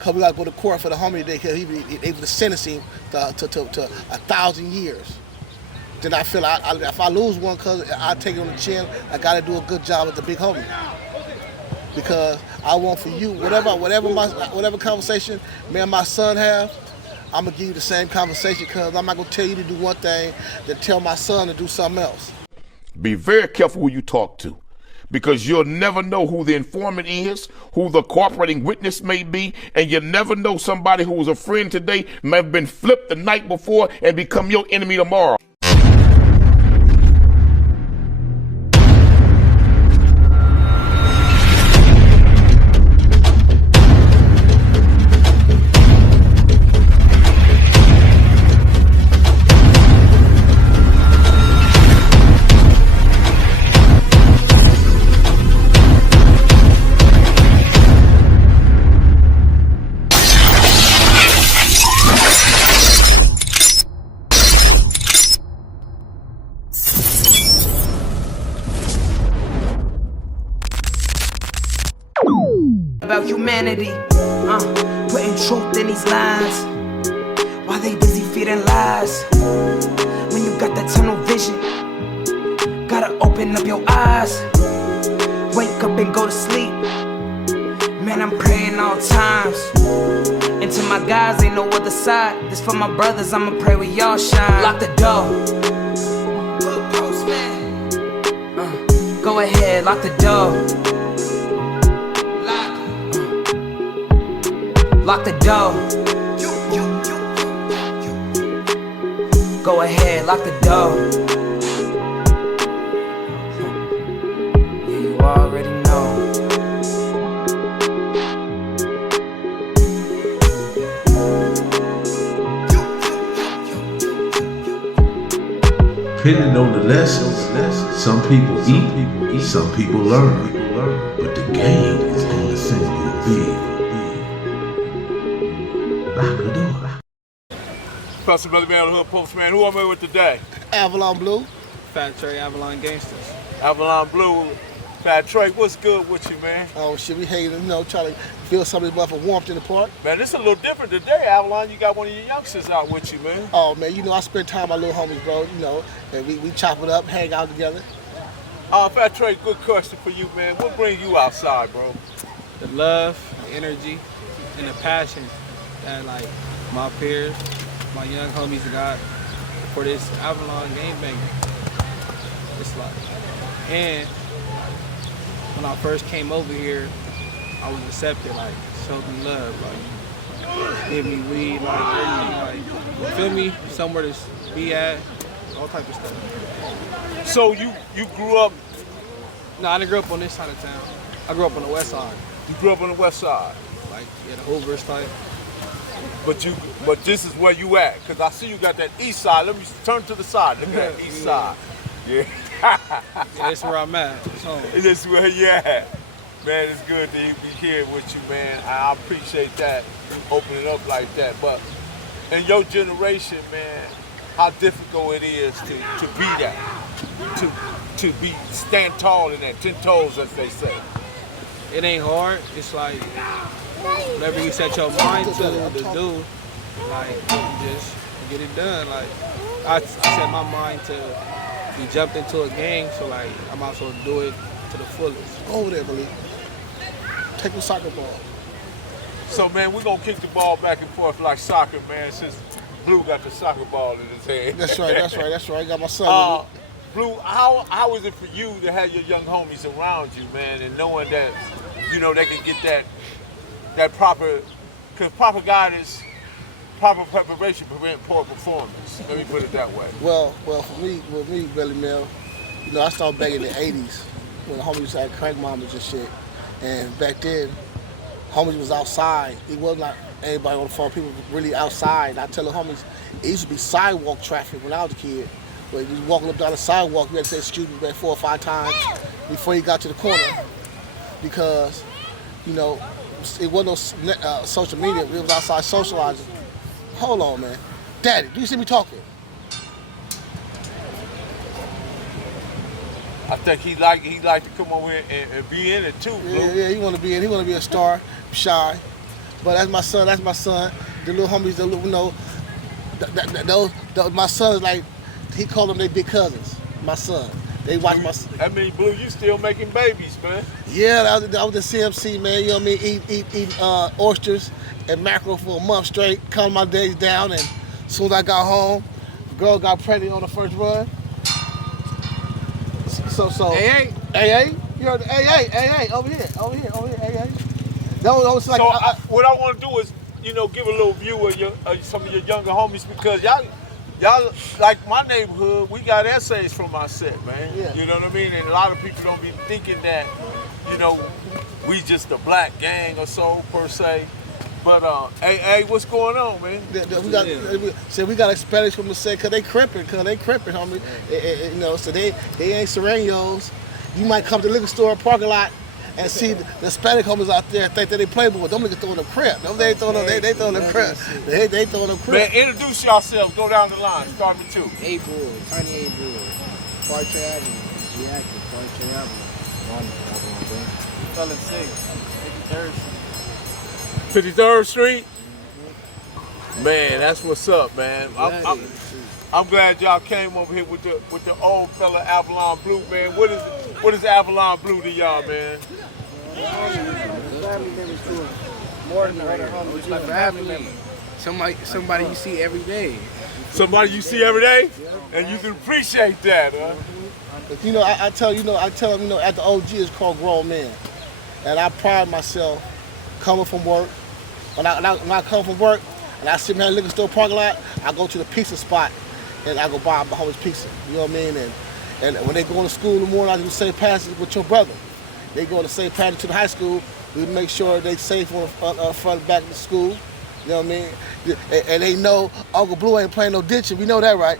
Cause we gotta go to court for the homie today, cause they was sentencing to 1,000 years. Then I feel if I lose one, cause I take it on the chin, I gotta do a good job with the big homie. Because I want for you, whatever conversation me and my son have, I'm gonna give you the same conversation, cause I'm not gonna tell you to do one thing, then tell my son to do something else. Be very careful who you talk to, because you'll never know who the informant is, who the cooperating witness may be, and you never know somebody who was a friend today may have been flipped the night before and become your enemy tomorrow. About humanity, putting truth in these lines, while they busy feeding lies. When you got that tunnel vision, gotta open up your eyes. Wake up and go to sleep. Man, I'm praying all times. And to my guys, ain't no other side. This for my brothers, I'ma pray with y'all shine. Lock the door. Go ahead, lock the door. Lock the door. Go ahead, lock the door. Yeah, you already know. Depending on the lessons, some people eat, some people learn. But the game is gonna send you big. Lock the door. Professor Brother Man, Dahoodpostman. Who am I with today? Avalon Blue. Fat TREY, Avalon Gangsters. Avalon Blue. Fat TREY, what's good with you, man? Oh shit, we hate it, trying to feel somebody's for warmth in the park. Man, this is a little different today, Avalon. You got one of your youngsters out with you, man. Oh man, I spend time with my little homies, bro, and we chop it up, hang out together. Fat TREY, good question for you, man. What brings you outside, bro? The love, the energy, and the passion that like my peers, my young homies got for this Avalon game banging. It's like, and when I first came over here, I was accepted, like, showed me love, like, give me weed, like, everything, like, feel me, somewhere to be at, all type of stuff. So you grew up? No, I didn't grow up on this side of town. I grew up on the west side. You grew up on the west side? Like, yeah, the Hoovers type. But this is where you at, because I see you got that east side. Let me turn to the side. Look at that east side. Yeah. Yeah, that's where I'm at. So. This is where you at. Man, it's good to be here with you, man. I appreciate that, opening up like that. But in your generation, man, how difficult it is to be that, to stand tall in that, 10 toes, as they say. It ain't hard. It's like whatever you set your mind to do, like you just get it done. Like I set my mind to be jumped into a game, so like I might as well do it to the fullest. Go over there, Billy. Take the soccer ball. So man, we're gonna kick the ball back and forth like soccer, man, since Blue got the soccer ball in his hand. That's right. I got my son. Blue, how is it for you to have your young homies around you, man, and knowing that, they can get that proper, because proper guidance, proper preparation prevent poor performance. Let me put it that way. Well, for me, Billy Mill, I started back in the 80s when the homies had crack mamas and shit. And back then, homies was outside. It wasn't like anybody on the phone. People were really outside. I tell the homies, it used to be sidewalk traffic when I was a kid. But you was walking up down the sidewalk, you had to say excuse me about 4 or 5 times before you got to the corner. Because, it wasn't no social media. We was outside socializing. Hold on, man. Daddy, do you see me talking? I think he like to come over here and be in it too. Yeah, he want to be in. He want to be a star, shy. But that's my son. That's my son. The little homies, the little, you know, my son is like, he called them their big cousins. My son. They watch my son. I mean, Blue, you still making babies, man. Yeah, I was the CMC, man. You know what I mean? Eat oysters and mackerel for a month straight. Calm my days down, and as soon as I got home, the girl got pregnant on the first run. So. Hey. You heard the hey, over here, hey. That was like. So what I want to do is, you know, give a little view of some of your younger homies, because y'all like my neighborhood. We got essays from our set, man. Yeah. You know what I mean? And a lot of people don't be thinking that, you know, we just a black gang or so per se. But hey, what's going on, man? We got Hispanics from the set because they crippin', homie. You know, so they ain't Serenos. You might come to the liquor store parking lot and see the Hispanic homies out there and think that they Playboy. Them niggas throwing them crap. They throwing them crap. They throwing them crap. Man, introduce yourselves. Go down the line. Start with you. A-Bull, Tiny A-Bull, TREY Avenue, G-Active, TREY Avenue. Fella 6, 53rd Street. 53rd Street? Man, that's what's up, man. I'm glad y'all came over here with the old fella Avalon Blue, man. What is Avalon Blue to y'all, man? Family members to us. More than the other homies. It's like family member. Somebody you see every day. Somebody you see every day? And you can appreciate that, huh? You know, I tell them, you know, at the OG it's called grown men. And I pride myself coming from work. When I come from work and I sit in that liquor store parking lot, I go to the pizza spot and I go buy my homie's pizza. You know what I mean? And when they go to school in the morning, I do the same passage with your brother. They go to the same passage to the high school. We make sure they safe on the front and back of the school. You know what I mean? And they know Uncle Blue ain't playing no ditching. We know that, right?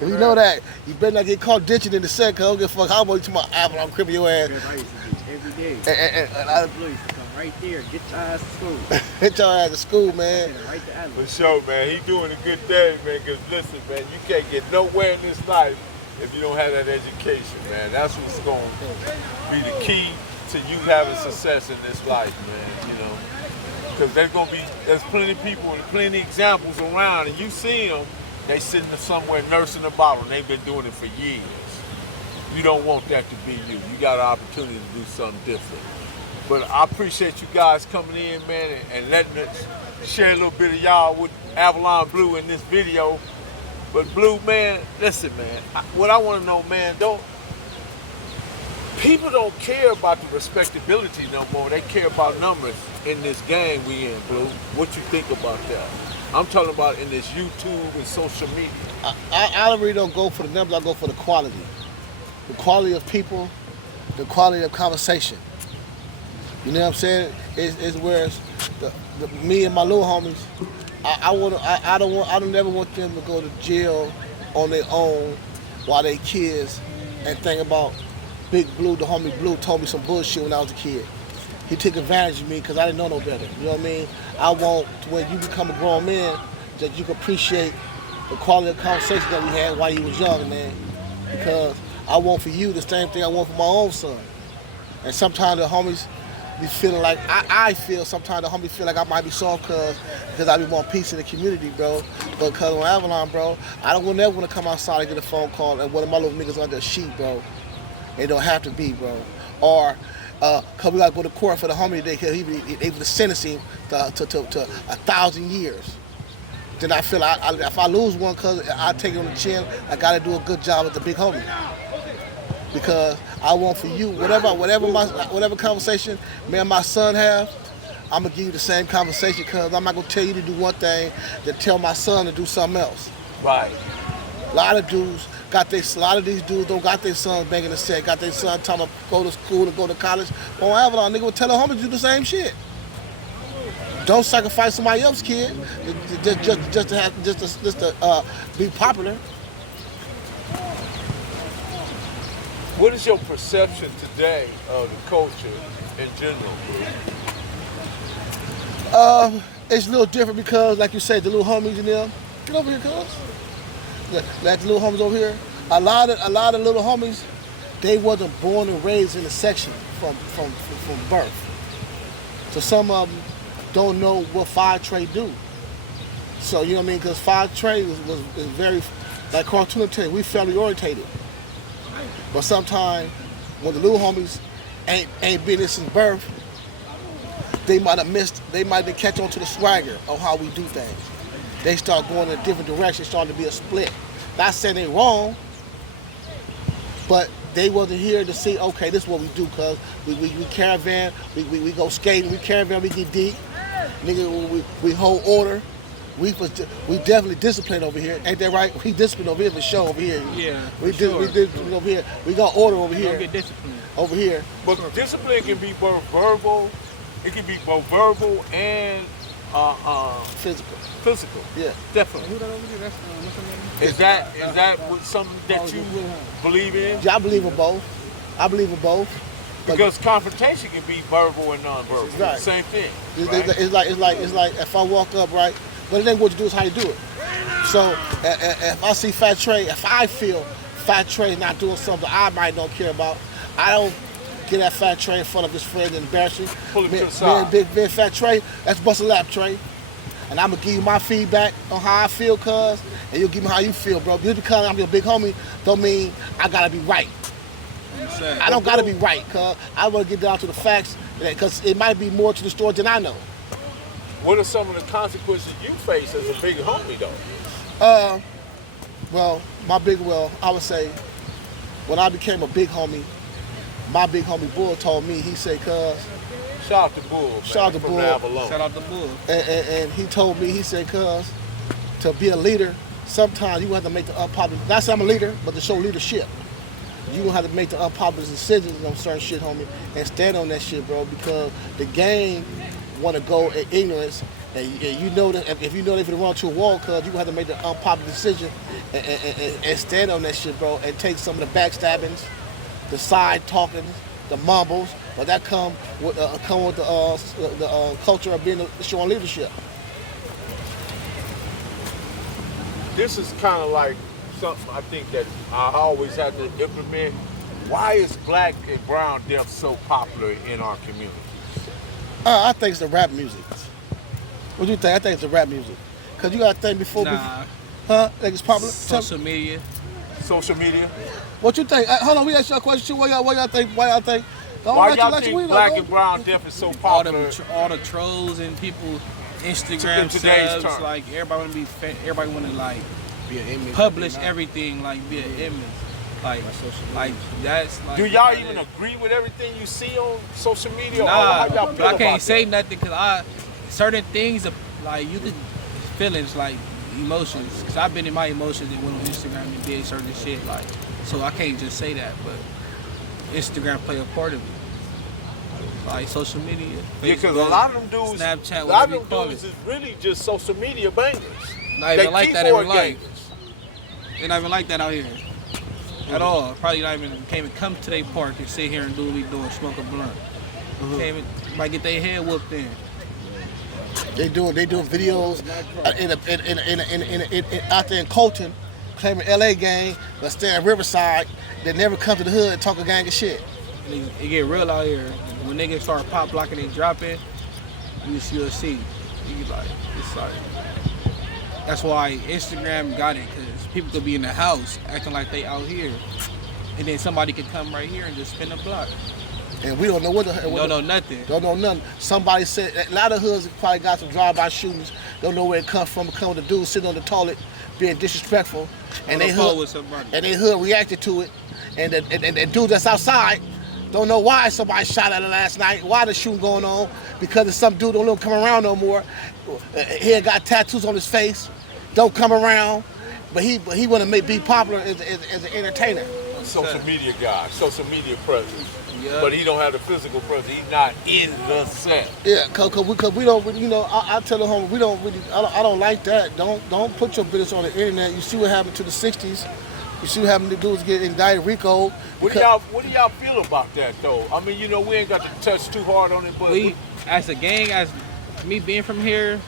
We know that. You better not get caught ditching in the set, because I don't give a fuck how much you to my Avalon cripping your ass. Every day. And I used to come right there, get your ass to school. Get your ass to school, man. Right to Avalon. For sure, man. He doing a good thing, man, because listen, man, you can't get nowhere in this life if you don't have that education, man. That's what's going to be the key to you having success in this life, man, you know. Because there's plenty of people and plenty of examples around, and you see them, they sitting somewhere nursing a bottle, and they've been doing it for years. You don't want that to be you. You got an opportunity to do something different. But I appreciate you guys coming in, man, and letting us share a little bit of y'all with Avalon Blue in this video. But Blue, man, listen, man, what I want to know, man, people don't care about the respectability no more. They care about numbers in this game we in, Blue. What you think about that? I'm talking about in this YouTube and social media. I really don't go for the numbers, I go for the quality. The quality of people, the quality of conversation. You know what I'm saying? It's where me and my little homies, I don't never want them to go to jail on their own while they kids and think about Big Blue, the homie Blue, told me some bullshit when I was a kid. He took advantage of me because I didn't know no better. You know what I mean? I want, when you become a grown man, that you can appreciate the quality of conversation that we had while you was young, man. Because I want for you the same thing I want for my own son. And sometimes the homies be feeling like, I feel sometimes the homies feel like I might be soft because I be want peace in the community, bro. But because on Avalon, bro, I don't never want to come outside and get a phone call and one of my little niggas under a sheet, bro. It don't have to be, bro. Or, cause we gotta go to court for the homie today because they would sentence him to 1,000 years. Then I feel if I lose one, cause I take it on the chin, I gotta do a good job with the big homie. Because I want for you, whatever conversation me and my son have, I'm gonna give you the same conversation, cause I'm not gonna tell you to do one thing, then tell my son to do something else. Right. A lot of these dudes don't got their sons banging the set, got their son telling them to go to school or go to college. On Avalon, nigga would tell their homies to do the same shit. Don't sacrifice somebody else's kid just to be popular. What is your perception today of the culture in general? It's a little different because, like you said, the little homies in there. Get over here, cuz. Like the little homies over here. A lot of little homies, they wasn't born and raised in the section from birth. So some of them don't know what TREY do. So, you know what I mean? Because TREY is very, like Cartoon tell you, we family orientated. But sometimes when the little homies ain't been there since birth, they might have catch on to the swagger of how we do things. They start going in a different direction, starting to be a split. Not saying they wrong, but they wasn't here to see, okay, this is what we do, cuz we caravan, we go skating, we caravan, we get deep. Nigga, we hold order. We definitely disciplined over here. Ain't that right? We disciplined over here for sure over here. Yeah, we disciplined over here. We got order over here. Don't get disciplined. Over here. But discipline can be both verbal, it can be both verbal and Physical. physical. Yeah. Definitely. Who that over there? That's what's her name? Is that something that you believe in? Yeah, I believe in both. I believe in both. But Because confrontation can be verbal and non-verbal. Right. Same thing. It's Right? like if I walk up, right, but it ain't what you do, it's how you do it. So if I see TREY, if I feel TREY not doing something I might don't care about, I don't get that TREY in front of his friend and embarrass him. Pull him to the side. Big TREY, let's bust a lap, Trey. And I'm gonna give you my feedback on how I feel, cuz, and you'll give me how you feel, bro. Just because I'm your big homie don't mean I gotta be right. I don't gotta be right, cuz I wanna get down to the facts, because it might be more to the story than I know. What are some of the consequences you face as a big homie, though? Well, I would say, when I became a big homie, my big homie Bull told me, he said, cuz, Shout out to Bull, man, Shout out to from Bull. Avalon. Shout out to Bull. and he told me, he said, cuz, to be a leader, sometimes you have to make the unpopular, not say I'm a leader, but to show leadership. You gonna have to make the unpopular decisions on certain shit, homie, and stand on that shit, bro, because the game wanna go in ignorance, and you know that if you know they finna run to a wall, cuz you gonna have to make the unpopular decision and stand on that shit, bro, and take some of the backstabbings, the side talking, the mumbles, but that come with the culture of being showing leadership. This is kind of like something I think that I always have to implement. Why is black and brown death so popular in our community? I think it's the rap music. What do you think? I think it's the rap music. Cause you gotta think before, huh? Like it's popular. Social media. Social media? What you think? Hold on, we asked you a question too. Why y'all think? Don't Why let y'all you think black and brown death is so popular? All the trolls and people, Instagram In today's subs, term. like everybody wanna be, everybody wanna like Be an image. publish everything, like be an image, like that's like. Do y'all even agree with everything you see on social media? Or Nah, how y'all but feel I can't about say that? nothing because certain things like you could feelings like emotions. Cause I've been in my emotions and went on Instagram and did certain shit like, so I can't just say that. But Instagram play a part of it. Like social media, Yeah, because a Facebook, lot of them dudes, Snapchat, a lot whatever you of call them dudes it. is really just social media bangers. Not even They like that in real keyboard life. gamers. They're not even like that out here at all. Probably not even can't even come to their park and sit here and do what we do and smoke a blunt. Can't even, might get their head whooped in. They doing videos out there in Colton, claiming LA gang, but stay in Riverside. They never come to the hood and talk a gang of shit. And it get real out here. When niggas start pop blocking and dropping, you'll see. You like, it's like, that's why Instagram got it, because people could be in the house acting like they out here. And then somebody could come right here and just spin a block. And we don't know what the hell. Don't know nothing. Don't know nothing. Somebody said, a lot of hoods probably got some drive-by shootings, don't know where it come from. It come with a dude sitting on the toilet being disrespectful. And they hood reacted to it. And the dude that's outside don't know why somebody shot at her last night, why the shooting going on, because some dude don't let him come around no more. He had got tattoos on his face, don't come around, but he want to be popular as an entertainer. Social media guy, social media presence. Yeah. But he don't have the physical presence. He's not in the set. Yeah, cause we don't, you know, I tell the homie, we don't really, I don't like that. Don't put your business on the internet. You see what happened to the 60s. You see what happened to dudes get indicted, Rico. What do y'all feel about that though? I mean, you know, we ain't got to touch too hard on it, but We, as a gang, as me being from here,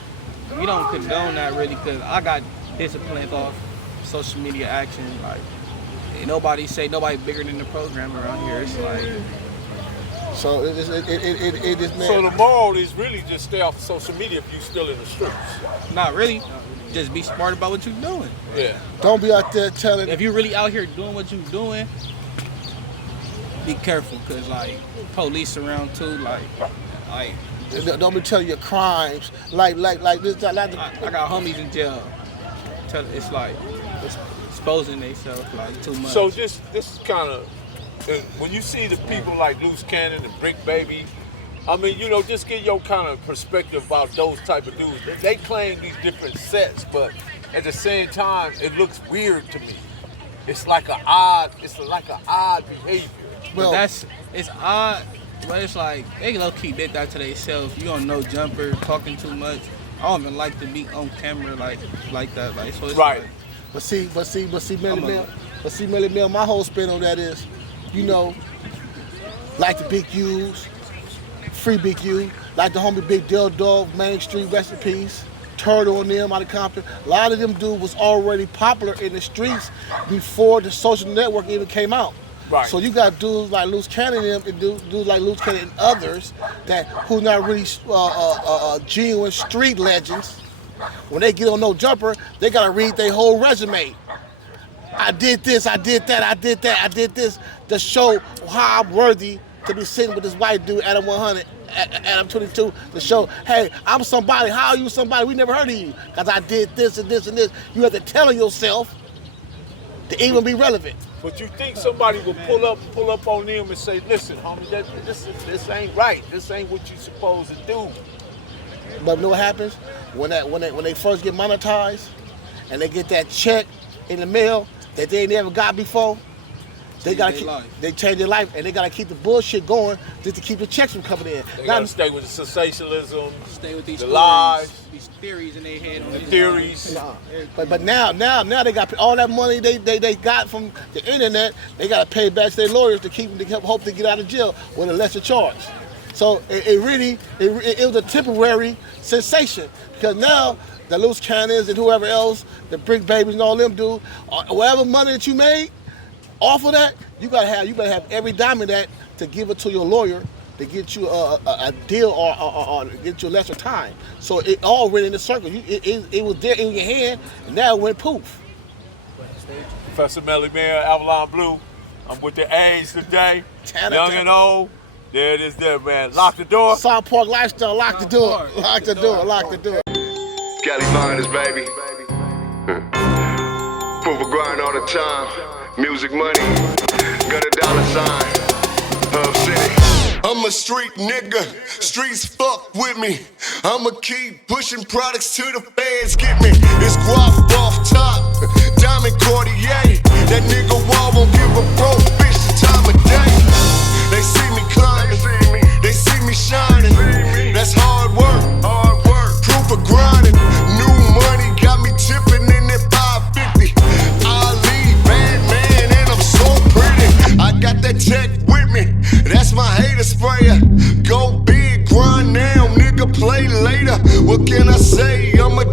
we don't condone that really, because I got disciplined off social media action. Like, ain't nobody bigger than the program around here. It's like, So it is, man. So the moral is really just stay off of social media if you still in the streets. Not really. Just be smart about what you're doing. Yeah. Don't be out there telling. If you're really out here doing what you're doing, be careful, cause like police around too. Like Don't be telling your crimes like this. I got homies in jail. It's like exposing themselves like too much. So this is kind of when you see the people like Loose Cannon and Brick Baby. I mean, you know, just get your kind of perspective about those type of dudes. They claim these different sets, but at the same time, it looks weird to me. It's like an odd behavior. Well, it's odd, but it's like they low key did that to themselves. You don't know jumper, talking too much. I don't even like to be on camera like that. Like so. It's right. Like, But see, Melly Mel, my whole spin on that is, you know, like the Big U's. Free Big U, like the homie Big Dill Dog, Main Street, rest in peace. Turtle and them out of Compton. A lot of them dudes was already popular in the streets before the social network even came out. Right. So you got dudes like Loose Cannon and them, and dudes like Loose Cannon and others that who not really genuine street legends. When they get on No Jumper, they gotta read their whole resume. I did this, I did that, I did that, I did this to show how I'm worthy to be sitting with this white dude, Adam 100, Adam 22, to show, hey, I'm somebody. How are you somebody? We never heard of you because I did this and this and this. You have to tell yourself to even be relevant. But you think somebody will pull up on them and say, listen, homie, this ain't right. This ain't what you supposed to do. But you know what happens? When they first get monetized and they get that check in the mail that they ain't never got before, they change their life, and they gotta keep the bullshit going just to keep the checks from coming in. They gotta stay with the sensationalism, stay with these the lies, these theories in their head. The theories. But now they got all that money they got from the internet. They gotta pay back to their lawyers to keep them to hope to get out of jail with a lesser charge. So it was a temporary sensation because now the Loose Cannons and whoever else, the Brick Babies and all them do, whatever money that you made. Off of that, you gotta have every dime of that to give it to your lawyer to get you a deal or get you a lesser time. So it all went in the circle. It was there in your hand, and now it went poof. Professor Melly Mel, Avalon Blue. I'm with the A's today. Tanner, Young and old. There it is there, man. Lock the door. South Park lifestyle, lock the door. Lock the door, lock the door. Cali Miners, baby. Proof of grind all the time. Music money, got a dollar sign, Hub City. I'm a street nigga, streets fuck with me. I'ma keep pushing products till the feds get me. It's guap off top, diamond Cartier. That nigga wall won't give a broke bitch the time of day. They see me climbing, they see me shining. That's hard work, proof of grinding. New money got me tipping in that 550. I got that tech with me, that's my hater sprayer. Go big, grind now, nigga, play later. What can I say? I'm a